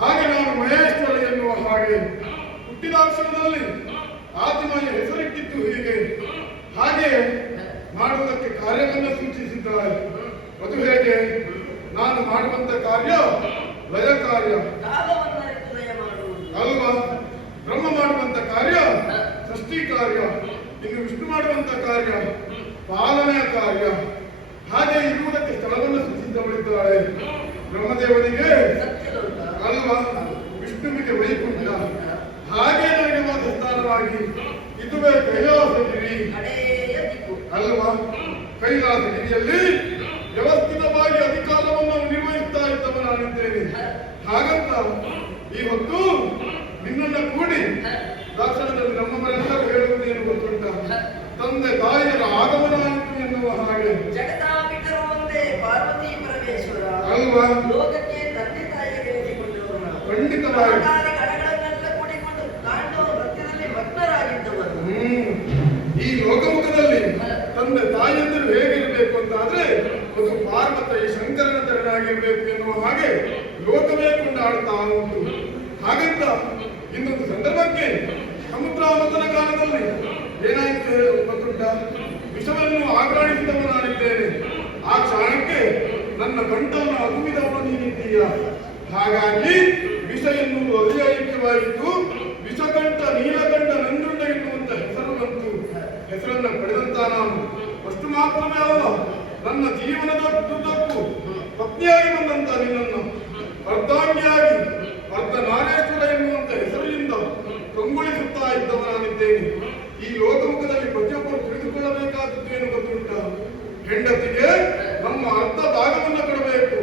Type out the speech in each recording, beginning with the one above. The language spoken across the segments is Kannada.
ಹಾಗೆ ನಾನು ಮಹೇಶ್ವರ ಎನ್ನುವ ಹಾಗೆ. ಹುಟ್ಟಿದಾಕ್ಷರದಲ್ಲಿ ಆದಿಮಾಯ ಹೆಸರಿಟ್ಟಿದ್ದು ಹೀಗೆ. ಹಾಗೆ ಮಾಡುವುದಕ್ಕೆ ಕಾರ್ಯವನ್ನು ಸೂಚಿಸಿದ್ದಾರೆ. ಅದು ಹೇಗೆ? ನಾನು ಮಾಡುವಂತ ಕಾರ್ಯ ಲಯ ಕಾರ್ಯ ಅಲ್ವಾ? ಬ್ರಹ್ಮ ಮಾಡುವಂತ ಕಾರ್ಯ ಸೃಷ್ಟಿ ಕಾರ್ಯ, ಇನ್ನು ವಿಷ್ಣು ಮಾಡುವಂತ ಕಾರ್ಯ ಪಾಲನೆಯ ಕಾರ್ಯ. ಹಾಗೆ ಇರುವುದಕ್ಕೆ ಸ್ಥಳವನ್ನು ಸೂಚಿಸಿದವಳಿದ್ದಾಳೆ. ಬ್ರಹ್ಮದೇವನಿಗೆ ಅಲ್ವಾ, ವಿಷ್ಣುವಿಗೆ ವೈಕುಂಠ. ಹಾಗೆ ನನಗೆ ವಾಸಸ್ಥಾನವಾಗಿ ಇದುವೇ ಕೈಲಾಸಗಿರಿ ಅಲ್ವಾ? ಕೈಲಾಸಗಿರಿಯಲ್ಲಿ ವ್ಯವಸ್ಥಿತವಾಗಿ ಅಧಿಕಾರವನ್ನು ನಿರ್ವಹಿಸ್ತಾ ಇದ್ದವ ನಾನಿದ್ದೇನೆ. ಹಾಗಂತ ಈ ಹೊತ್ತು ನಿನ್ನನ್ನ ಕೂಡಿ ದಾಸನದಲ್ಲಿ ನಮ್ಮವರೆಲ್ಲರೂ ಹೇಳುವುದೇನು ಗೊತ್ತುಂಟ? ತಂದೆ ತಾಯಿಯರ ಆಗಮನ ಆಯಿತು ಎನ್ನುವ ಹಾಗೆ ಪಾರ್ವತಿ ಪರಮೇಶ್ವರ ಅಲ್ವಾ? ಲೋಕಕ್ಕೆ ತಂದೆ ತಾಯಿಗೆ ಖಂಡಿತವಾಗಿ ಕೂಡಿಕೊಂಡು ಕಾಣುವ ಭಕ್ತಿಯಲ್ಲಿ ಮಗ್ನರಾಗಿದ್ದವರು. ಈ ಲೋಕಮುಖದಲ್ಲಿ ತಂದೆ ತಾಯಿಯಂದರು ಹೇಗಿರಬೇಕು ಅಂತ ಆದ್ರೆ ಅದು ಪಾರ್ವತಿ ಶಂಕರನ ತರನಾಗಿರ್ಬೇಕು ಎನ್ನುವ ಹಾಗೆ ಲೋಕವೇ ಕೊಂಡಾಡ್ತಾ ಉಂಟು. ಹಾಗಂತ ಇನ್ನೊಂದು ಸಂದರ್ಭಕ್ಕೆ ಸಮುದ್ರ ಮಥನ ಕಾಲದಲ್ಲಿ ಏನಾಯ್ತು ಗೊತ್ತುಂಟ? ವಿಷವನ್ನು ಆಕ್ರಮಿಸಿದವ ನಾನಿದ್ದೇನೆ. ಆ ಕ್ಷಣಕ್ಕೆ ನನ್ನ ಗಂಟನ್ನು ಅಗುಮಿದವನು ನೀನಿದ್ದೀಯ. ಹಾಗಾಗಿ ವಿಷ ಎನ್ನುವುದು ಅಧಿಕವಾಗಿದ್ದು ವಿಷಗಂಟ ನೀಲಗಂಟ ನಂಜುಂಡ ಎನ್ನುವಂತ ಹೆಸರು ಬಂತು. ಹೆಸರನ್ನ ಪಡೆದಂತ ನಾನು ಅಷ್ಟು ಮಾತ್ರವೇ ಅಲ್ಲ, ನನ್ನ ಜೀವನದ ಉದ್ದಕ್ಕೂ ಪತ್ನಿಯಾಗಿ ಬಂದಂತ ನಿನ್ನನ್ನು ಅರ್ಧಾಂಗಿಯಾಗಿ ಅರ್ಧ ನಾರೇಶ್ವರ ಎನ್ನುವಂತ ಹೆಸರಿನಿಂದ ಕಂಗೊಳಿಸುತ್ತಾ ಇದ್ದವ ನಾನಿದ್ದೇನೆ. ಈ ಲೋಕಮುಖದಲ್ಲಿ ಪ್ರತಿಯೊಬ್ಬರು ತಿಳಿದುಕೊಳ್ಳಬೇಕಾದದ್ದು ಏನು ಗೊತ್ತುಂಟ? ಹೆಂಡತಿಗೆ ನಮ್ಮ ಅರ್ಧ ಭಾಗವನ್ನು ಕೊಡಬೇಕು.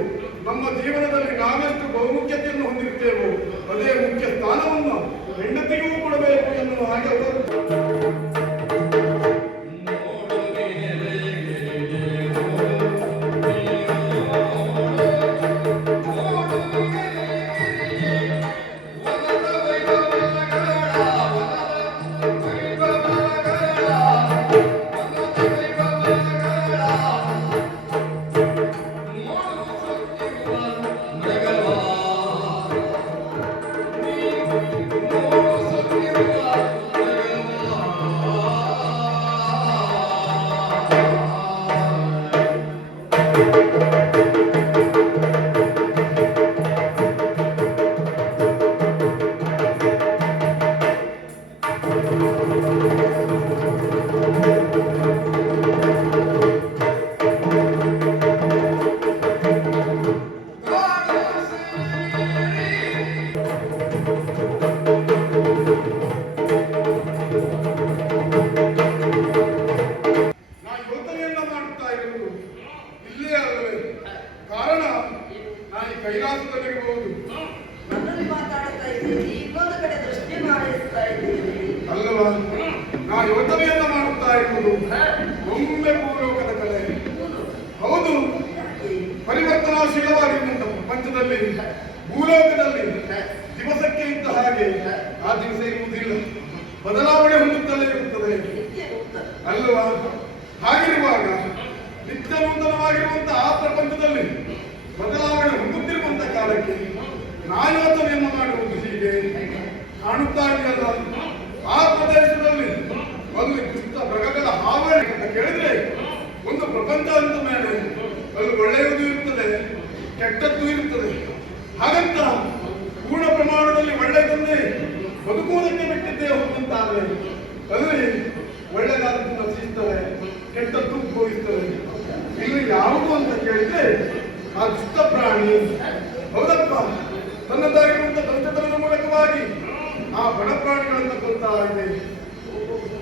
ನಮ್ಮ ಜೀವನದಲ್ಲಿ ನಾವೆಷ್ಟು ಬಹುಮುಖ್ಯತೆಯನ್ನು ಹೊಂದಿರ್ತೇವೋ ಅದೇ ಮುಖ್ಯ ಸ್ಥಾನವನ್ನು ಹೆಂಡತಿಗೂ ಕೊಡಬೇಕು ಎನ್ನುವ ಹಾಗೆ ಅವರು ಕೈಲಾಸದಲ್ಲಿರಬಹುದು ಅಲ್ಲವಾ? ನಾ ಯೋಚನೆಯನ್ನ ಮಾಡುತ್ತಾ ಇರುವುದು ಒಮ್ಮೆ ಭೂಲೋಕದ ಕಲೆ. ಹೌದು, ಪರಿವರ್ತನಾಶೀಲವಾಗಿರುವಂತ ಪ್ರಪಂಚದಲ್ಲಿ ಭೂಲೋಕದಲ್ಲಿ ದಿವಸಕ್ಕೆ ಇದ್ದ ಹಾಗೆ ಆ ದಿವಸ ಇರುವುದಿಲ್ಲ, ಬದಲಾವಣೆ ಹೊಂದುತ್ತಲೇ ಇರುತ್ತದೆ ಅಲ್ಲವಾ? ಹಾಗಿರುವಾಗ ನಿತ್ಯ ನೂತನವಾಗಿರುವಂತಹ ಆ ಪ್ರಪಂಚದಲ್ಲಿ ಬದಲಾವಣೆ ಹೊಂದುತ್ತಿರುವಂತ ಕಾಲಕ್ಕೆ ನಾ ಯೋಚನೆಯನ್ನು ಮಾಡುವುದು ಹೀಗೆ ಕಾಣುತ್ತಾ ಇದೆಯಲ್ಲ. ಆ ಪ್ರದೇಶದಲ್ಲಿ ಅಲ್ಲಿ ದುಷ್ಟ ಮೃಗಗಳ ಹಾವಳಿ ಅಂತ ಕೇಳಿದ್ರೆ ಒಂದು ಪ್ರಪಂಚ ಅಂತ ಮೇಲೆ ಅಲ್ಲಿ ಒಳ್ಳೆಯದು ಇರುತ್ತದೆ, ಕೆಟ್ಟದ್ದು ಇರುತ್ತದೆ. ಹಾಗಂತ ಪೂರ್ಣ ಪ್ರಮಾಣದಲ್ಲಿ ಒಳ್ಳೆಯದನ್ನೇ ಬದುಕುವುದಕ್ಕೆ ಬಿಟ್ಟಿದ್ದೇ ಹೋದಂತಾದ್ರೆ ಅಲ್ಲಿ ಒಳ್ಳೆಯದಾದದ್ದು ನಶಿಸ್ತವೆ, ಕೆಟ್ಟದ್ದು ಉದ್ಭವಿಸ್ತವೆ. ಇಲ್ಲಿ ಯಾವುದು ಅಂತ ಕೇಳಿದ್ರೆ ಆ ದುಷ್ಟ ಪ್ರಾಣಿ ಹೌದಪ್ಪ ತನ್ನದಾಗಿರುವಂತ ದುಷ್ಟತನದ ಮೂಲಕವಾಗಿ ಆ ಬಡ ಪ್ರಾಣಿಗಳನ್ನ ಕೊಲ್ತಾ ಇದೆ.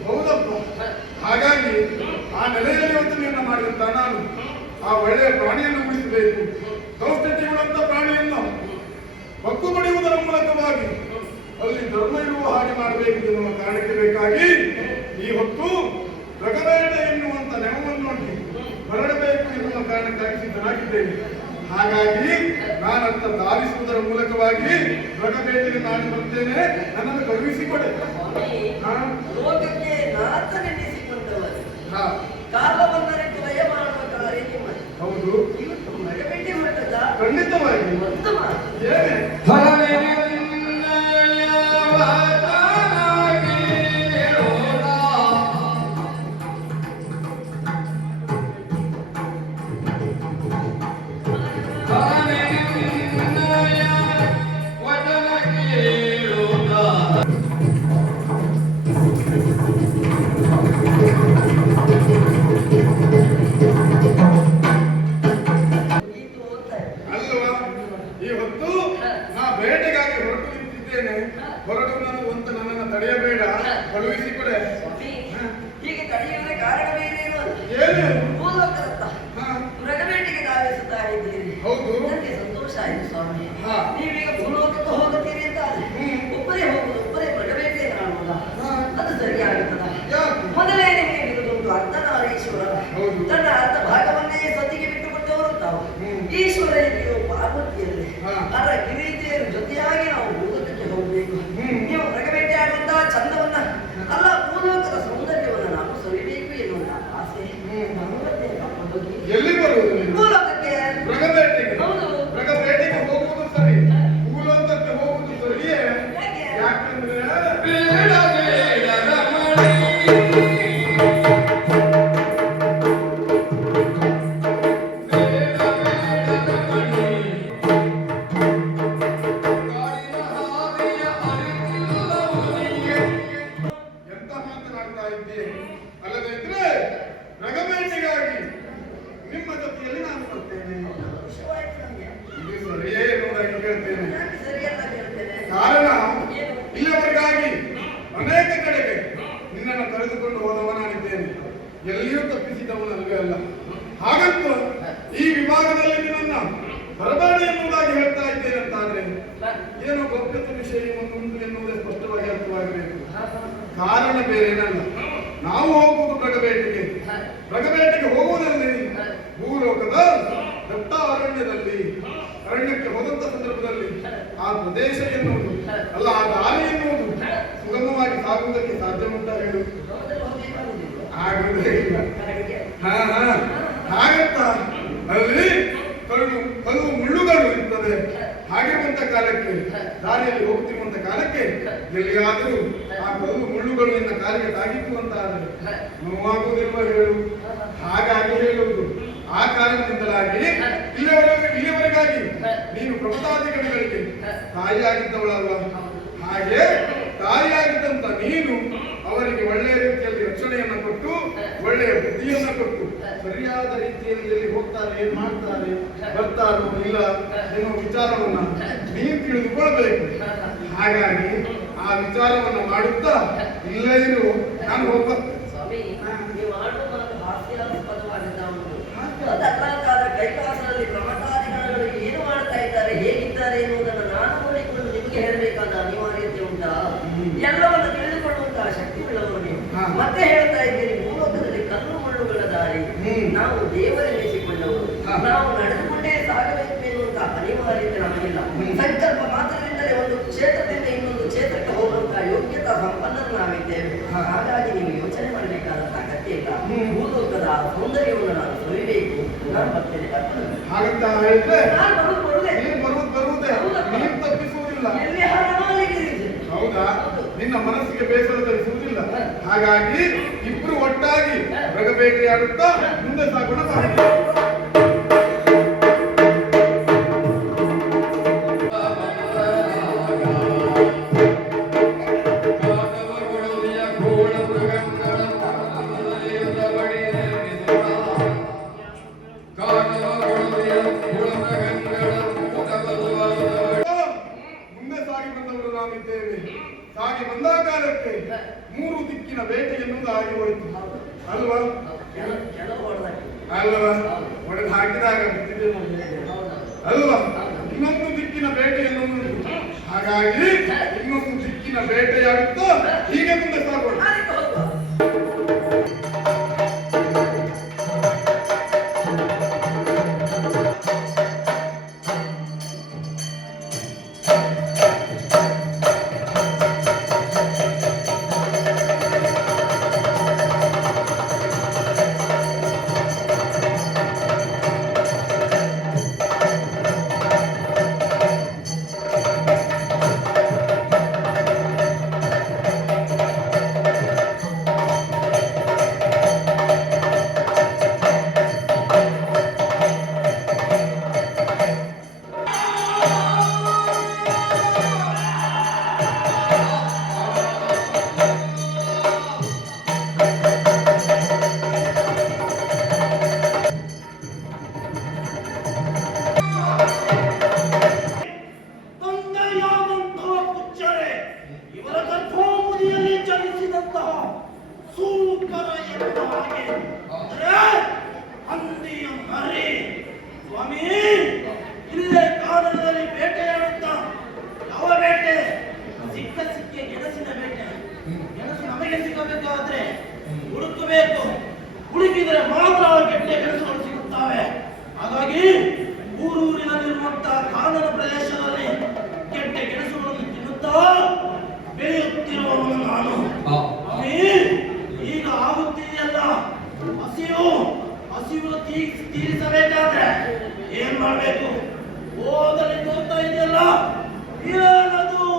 ಹೌದಪ್ಪ, ಹಾಗಾಗಿ ಆ ನೆಲೆಯಲ್ಲಿ ಯೋಚನೆಯನ್ನ ಮಾಡಿದಂತ ನಾನು ಆ ಒಳ್ಳೆಯ ಪ್ರಾಣಿಯನ್ನು ಉಳಿಸಬೇಕು. ದೌಷ್ಟ್ಯತೆಯುಳ್ಳಂತ ಪ್ರಾಣಿಯನ್ನು ಮಕ್ಕು ಪಡೆಯುವುದರ ಮೂಲಕವಾಗಿ ಅಲ್ಲಿ ಧರ್ಮ ಇರುವ ಹಾಗೆ ಮಾಡಬೇಕು ಎನ್ನುವ ಕಾರಣಕ್ಕೆ ಬೇಕಾಗಿ ಈ ಹೊತ್ತು ರಗಬೇಡ ಎನ್ನುವಂತ ನೆವವನ್ನು ಹೊರಡಬೇಕು ಎನ್ನುವ ಕಾರಣಕ್ಕಾಗಿ ಸಿದ್ಧನಾಗಿದ್ದೇನೆ. ಹಾಗಾಗಿ ನಾನಂತ ಧಾರಿಸುವುದರ ಮೂಲಕವಾಗಿ ರಗಬೇಟೆಗೆ ನಾನು ಬರ್ತೇನೆ, ನನ್ನನ್ನು ಕಳುಹಿಸಿಕೊಡೆ. ಕಾಲವನ್ನರಿತು ಲಯ ಮಾಡುವ ಕಾರ್ಯ ನಿಮ್ಮದು. ಹೌದು, ಇವತ್ತು ಮಗಬೇಟೆ ಮಟ್ಟದ ಖಂಡಿತವಾಗಿ ಅಂತಿಮವಾಗಿ ಒಂದು ಮಾತು. ಏನೇ ಇದು ಓದ್ತಾ ಇದೆ. ಅಲ್ವಾ ಈ ಹೊತ್ತು ನಾ ಬೇಟೆಗಾಗಿ ಹೊರಟು ನಿಂತಿದ್ದೇನೆ. ಹೊರಟು ನಾನು ಅಂತ ನನ್ನನ್ನು ತಡೆಯಬೇಡ, ಕಳುಹಿಸಿಕೊಡೆ. ಸ್ವಾಮಿ, ಹೀಗೆ ತಡೆಯುವ ಕಾರಣವೇನೇನು ಅಲ್ಲ. ಏನು ಭೂಲೋಕದತ್ತ ಹಾ ಮೃಗಬೇಟೆಗೆ ಧಾವಿಸುತ್ತಾ ಇದ್ದೀರಿ. ಹೌದು. ನನಗೆ ಸಂತೋಷ ಆಯ್ತು ಸ್ವಾಮಿ. ಹಾ. ನೀವೀಗ ಭೂಲೋಕಕ್ಕೆ ಹೋಗುತ್ತೀರಿ ಅಂತ ಆದ್ರೆ ಒಬ್ಬರೇ ಹೋಗುದು, ಒಬ್ಬರೇ ಮೃಗಬೇಟೆ ಕಾಣುವುದ? ಹಾ. ಅದು ಸರಿಯಾಗುತ್ತದ? ಯಾಕೆ ಮೊದಲೇ ನಿಮಗೆ ಇರುವುದುಂಟು ಅರ್ಧನಾರೀಶ್ವರ. ಹೌದು. ತನ್ನ ಅರ್ಧ ಭಾಗವನ್ನೇ ಸತಿಗೆ ಬಿಟ್ಟುಕೊಟ್ಟವರು ತಾವು. ಈಶ್ವರನಿಗೆ ಪಾರ್ವತಿಯಲ್ಲಿ ಹಾ. ಅದರ ಕಿರೀಟಿಯರ ಜೊತೆಯಾಗಿ ನಾವು ಭೂಲೋಕಕ್ಕೆ ಹೋಗಬೇಕು. ನೀವು ಮೃಗಬೇಟೆ ಆಡುವಂತಹ ಚಂದವನ್ನ ಅಲ್ಲ, ಭೂಲೋಕದ ಸೌಂದರ್ಯವನ್ನ ನಾವು ಸವಿಬೇಕು ಎನ್ನುವಂತಹ ಆಸೆ ಭಗವದ್ದೇ ಹೋಗಿ ಎಲ್ಲಿ ಬರುವುದು ನೀನು? ಭೂಲೋಕಕ್ಕೆ. ಮೃಗಬೇಟೆಗೆ. ಹೌದು. ಮೃಗಬೇಟೆಗೆ ಹೋಗುವುದು ಸರಿ, ಭೂಲೋಕಕ್ಕೆ ಹೋಗುವುದು ಸರಿಯೇ? ಹೇಗೆ? ಯಾಕಂದ್ರೆ ಎಂತ ಮಾತನಾಡ್ತಾ ಇದ್ದೀರಿ? ಅಲ್ಲದೆ ಇದ್ರೆ ಮೃಗಬೇಟೆಗಾಗಿ ನಿಮ್ಮ ಜೊತೆಯಲ್ಲಿ ನಾನು ಬರ್ತೇನೆ. ಖುಷಿವಾಯ್ತು ನಮ್ಗೆ. ಇದು ಸರಿಯೇ ಎನ್ನುವುದಾಗಿ ಕೇಳ್ತೇನೆ. ಯಾಕೆ ಸರಿಯಲ್ಲ ಕೇಳ್ತೇನೆ? ಕಾರಣ ಏನು? ಇಲ್ಲಿಯವರೆಗಾಗಿ ಅನೇಕ ಕಡೆಗೆ ನಿನ್ನನ್ನು ಕರೆದುಕೊಂಡು ಹೋದವನಾಗಿದ್ದೇನೆ. ಎಲ್ಲಿಯೂ ತಪ್ಪಿಸಿದವನಲ್ವೇ ಅಲ್ಲ. ಹಾಗಂತ ಈ ವಿಭಾಗದಲ್ಲಿ ನಿನ್ನನ್ನ ಬರಬೇಡ ಎನ್ನುವುದಾಗಿ ಹೇಳ್ತಾ ಇದ್ದೇನೆ ಅಂತ ಆದ್ರೆ ಏನೋ ಗೌಪ್ಯತೆ ವಿಷಯ ಉಂಟು ಎನ್ನುವುದೇ ಸ್ಪಷ್ಟವಾಗಿ ಅರ್ಥವಾಗಬೇಕು. ಕಾರಣ ಬೇರೇನಲ್ಲ, ನಾವು ಹೋಗುವುದು ಮೃಗಬೇಟೆಗೆ. ಮೃಗಬೇಟೆಗೆ ಹೋಗುವುದಲ್ಲಿ ಭೂಲೋಕದ ದಟ್ಟ ಅರಣ್ಯದಲ್ಲಿ, ಅರಣ್ಯಕ್ಕೆ ಹೋದಂತ ಸಂದರ್ಭದಲ್ಲಿ ಆ ಪ್ರದೇಶ ಎನ್ನುವುದು ಅಲ್ಲ, ಆ ದಾರಿ ಎನ್ನುವುದು ಸುಗಮವಾಗಿ ಸಾಗುವುದಕ್ಕೆ ಸಾಧ್ಯ ಉಂಟ ಹೇಳು? ಲೋಕದಲ್ಲಿ ಹೋಗ್ಬೇಕಾಗುವುದಿಲ್ಲ. ಆಗುವುದೇ ಇಲ್ಲ. ಹಾಗೆ. ಹಾಗಂತ ಅಲ್ಲಿ ಕಲ್ಲು ಮುಳ್ಳುಗಳು ಇರ್ತದೆ. ಹಾಗಿರುವಂತ ಕಾಲಕ್ಕೆ, ದಾರಿಯಲ್ಲಿ ಹೋಗ್ತಿರುವಂತ ಕಾಲಕ್ಕೆ ಎಲ್ಲಿಯಾದರೂ ಆ ಕಲ್ಲು ಮುಳ್ಳುಗಳು ನಿನ್ನ ಕಾಲಿಗೆ ತಾಗಿತ್ತು ಅಂತ ಆದ್ರೆ ನೋವಾಗುವುದಿಲ್ವ ಹೇಳು? ಹಾಗಾಗಿ ಹೇಳುವುದು ಆ ಕಾರಣದಿಂದಲಾಗಿ ಇಲ್ಲಿಯವರೆಗಾಗಿ ನೀನು ಪ್ರಮದಾದಿಗಳಿಗೆ ತಾಯಿಯಾಗಿದ್ದವಳಲ್ವ? ಹಾಗೆ ತಾಯಿಯಾಗಿದ್ದಂತ ನೀನು ಅವರಿಗೆ ಒಳ್ಳೆಯ ರೀತಿಯಲ್ಲಿ ರಕ್ಷಣೆಯನ್ನು ಕೊಟ್ಟು, ಒಳ್ಳೆಯ ಬುದ್ಧಿಯನ್ನು ಕೊಟ್ಟು, ಸರಿಯಾದ ರೀತಿಯಲ್ಲಿ ಎಲ್ಲಿ ಹೋಗ್ತಾರೆ, ಏನ್ ಮಾಡ್ತಾರೆ, ಬರ್ತಾರೋ ಇಲ್ಲ ಎನ್ನುವ ವಿಚಾರವನ್ನ ನೀನು ತಿಳಿದುಕೊಳ್ಬೇಕು. ಹಾಗಾಗಿ ಆ ವಿಚಾರವನ್ನ ಮಾಡುತ್ತಾ ಇಲ್ಲ ಇರು, ನಾನು ಹೋಗ. ಸ್ವಾಮಿ, ನೀವು ಆಡುವ ಮಾತು ಹಾಸ್ಯಾಸ್ಪದವಾಗಿದ್ದ ಉಂಟು. ಅದಕ್ಕಾದ ಕೈಲಾಸದಲ್ಲಿ ಪ್ರಮದಾದಿಗಳು ಏನು ಮಾಡ್ತಾ ಇದ್ದಾರೆ, ಹೇಗಿದ್ದಾರೆ ಎನ್ನುವುದನ್ನು ನಾನು ನೋಡಿಕೊಂಡು ನಿಮಗೆ ಹೇಳಬೇಕಾದ ಅನಿವಾರ್ಯತೆ ಉಂಟಾ? ಎಲ್ಲವನ್ನು ತಿಳಿದುಕೊಳ್ಳುವಂತಹ ಶಕ್ತಿ ಉಳ್ಳವರು ನೀವು. ಮತ್ತೆ ಹೇಳ್ತಾ ಇದ್ದೀರಿ ಭೂಲೋಕದಲ್ಲಿ ಕಲ್ಲು ಮುಳ್ಳುಗಳ ದಾರಿ. ನಾವು ದೇವರೆನಿಸಿಕೊಂಡವರು, ನಾವು ನಡೆದುಕೊಂಡೇ ಸಾಗಬೇಕು ಎನ್ನುವಂತಹ ಅನಿವಾರ್ಯತೆ ನಮಗಿಲ್ಲ. ಸಂಕಲ್ಪ ಮಾತ್ರದಿಂದಲೇ ಒಂದು ಕ್ಷೇತ್ರದಿಂದ ಇನ್ನೊಂದು ಕ್ಷೇತ್ರಕ್ಕೆ ಹೋಗುವಂತಹ ಯೋಗ್ಯತಾ ಸಂಪನ್ನರು ನಾವಿದ್ದೇವೆ. ಹಾಗಾಗಿ ನೀವು ಯೋಚನೆ ಮಾಡಬೇಕಾದಂತಹ ಅಗತ್ಯ ಇಲ್ಲ. ಭೂಲೋಕದ ಸೌಂದರ್ಯವನ್ನು ನಾನು ಸವಿಬೇಕು. ನಾನು ಬರ್ತೇನೆ. ಹಾಗಂತ ಹೇಳಿದ್ರೆ ನಾನು ಬರುವುದೇ ನೀನು ಬರುವುದೇ, ನೀನು ತಪ್ಪಿಸುವುದಿಲ್ಲ. ಎಲ್ಲಿ ಹಣಮಾಲಿಗೆ ಹೌದಾ? ನಿನ್ನ ಮನಸ್ಸಿಗೆ ಬೇಸರ ತರಿಸುವುದಿಲ್ಲ. ಹಾಗಾಗಿ ಇಬ್ರು ಒಟ್ಟಾಗಿ ಮೃಗಬೇಟೆಯಾಡುತ್ತಾ ಮುಂದೆ ಸಾಗೋಣ. ಮುಂದೆ ಸಾಗಿ ಬಂದವರು ನಾವಿದ್ದೇವೆ. ಸಾಗಿ ಬಂದ ಕಾಲಕ್ಕೆ ಮೂರು ದಿಕ್ಕಿನ ಬೇಟೆ ಎನ್ನುವುದು ಆಗಿ ಹೋಯಿತು ಅಲ್ವಾ? ಅಲ್ವಾ? ಒಡೆದು ಹಾಕಿದಾಗ ಬಿದ್ದಿದೆ ಅಲ್ವಾ? ಇನ್ನೊಂದು ದಿಕ್ಕಿನ ಬೇಟೆ ಎನ್ನುವುದು. ಹಾಗಾಗಿ ಇನ್ನೊಂದು ದಿಕ್ಕಿನ ಬೇಟೆಯಾಗುತ್ತಾ ಹೀಗೆ ಮುಂದೆ ಸಾಗೋಣ. ಸೂಕರ ಎನ್ನುವ ಹಾಗೆ ಅಂದ್ರೆ ಹಂದಿಯ ಮರಿ. ಸ್ವಾಮಿ, ಇಲ್ಲೇ ಕಾನೂನಲ್ಲಿ ಬೇಟೆಯಾಡುತ್ತಾ. ಯಾವ ಬೇಟೆ? ಸಿಕ್ಕೆ ಗೆಣಸಿನ ಬೇಟೆ. ಗೆಣಸು ನಮಗೆ ಸಿಗಬೇಕಾದ್ರೆ ಹುಡುಕಬೇಕು. ಹುಡುಕಿದರೆ ಮಾತ್ರ ಗೆಡ್ಡೆ ಗೆಣಸುಗಳು ಸಿಗುತ್ತವೆ. ಹಾಗಾಗಿ ಊರೂರಿನಲ್ಲಿರುವಂತಹ ಕಾನೂನು ಪ್ರದೇಶದಲ್ಲಿ ಗೆಡ್ಡೆ ಗೆಣಸುಗಳನ್ನು ತಿನ್ನುತ್ತಾ ಬೆಳೆಯುತ್ತಿರುವವನು ನಾನು. ಈಗ ಆಗುತ್ತಿದೆಯಲ್ಲ ಹಸಿವು ತೀರಿಸಬೇಕಾದ್ರೆ ಏನ್ ಮಾಡ್ಬೇಕು? ಓದಲ್ಲಿ ತೋರ್ತಾ ಇದೆಯಲ್ಲ, ಏನದು?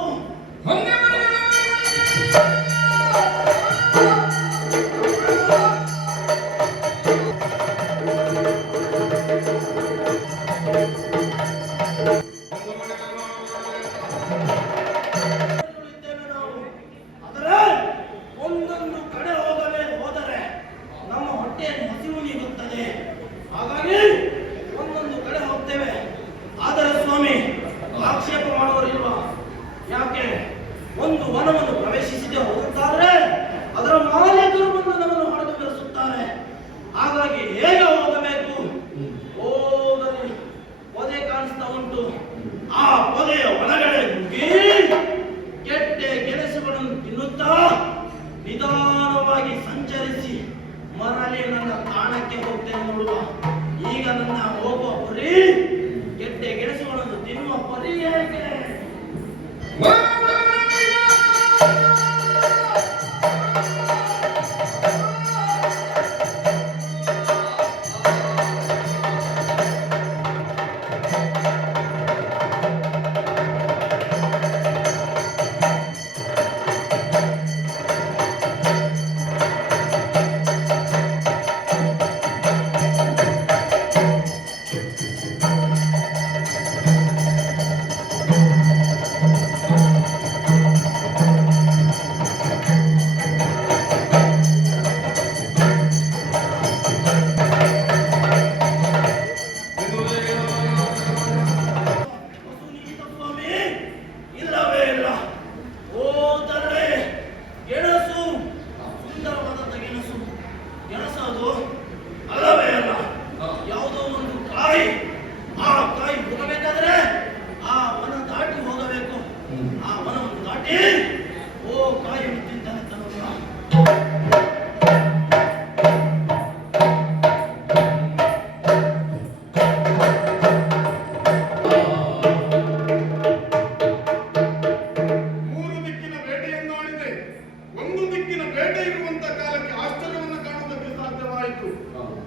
ಒಂದೊಂದು ಕಡೆ ಹೋದರೆ ನಮ್ಮ ಹೊಟ್ಟೆಯಲ್ಲಿ ಹಸಿವು ನೀಗುತ್ತದೆ. ಹಾಗಾಗಿ ಒಂದೊಂದು ಕಡೆ ಹೋಗ್ತೇವೆ. ಆದರೆ ಸ್ವಾಮಿ, ಆಕ್ಷೇಪ ಮಾಡುವರಿಲ್ವಾ? ಯಾಕೆ? ಒಂದು ವನವನ್ನು ಪ್ರವೇಶಿಸದೆ ಹೋಗುತ್ತಾರೆ, ಅದರ ಮಾಲೀಕರು ಬಂದು ನಮ್ಮನ್ನು ಹೊಡೆದು ಬೆಳೆಸುತ್ತಾರೆ. ಹಾಗಾಗಿ ಹೇಗೆ ಹೋಗಬೇಕು? ಹೋಗಲಿ ಪೊದೆ ಕಾಣಿಸ್ತಾ ಉಂಟು. ಆ ಪೊದೆಯ ಒಳಗಡೆ ನುಗ್ಗಿ ಗೆಡ್ಡೆ ಗೆಣಸುಗಳನ್ನು ತಿನ್ನುತ್ತಾ ನಿಧಾನವಾಗಿ ಸಂಚರಿಸಿ ಮರಳಿ ನನ್ನ ತಾಣಕ್ಕೆ ಹೋಗ್ತೇನೆ ನೋಡುವ. ಈಗ ನನ್ನ ಹೋಗುವ ಪರಿ ಗೆಡ್ಡೆ ಗೆಣಸುಗಳನ್ನು ತಿನ್ನುವ ಪರಿ ಹೇಗೆ?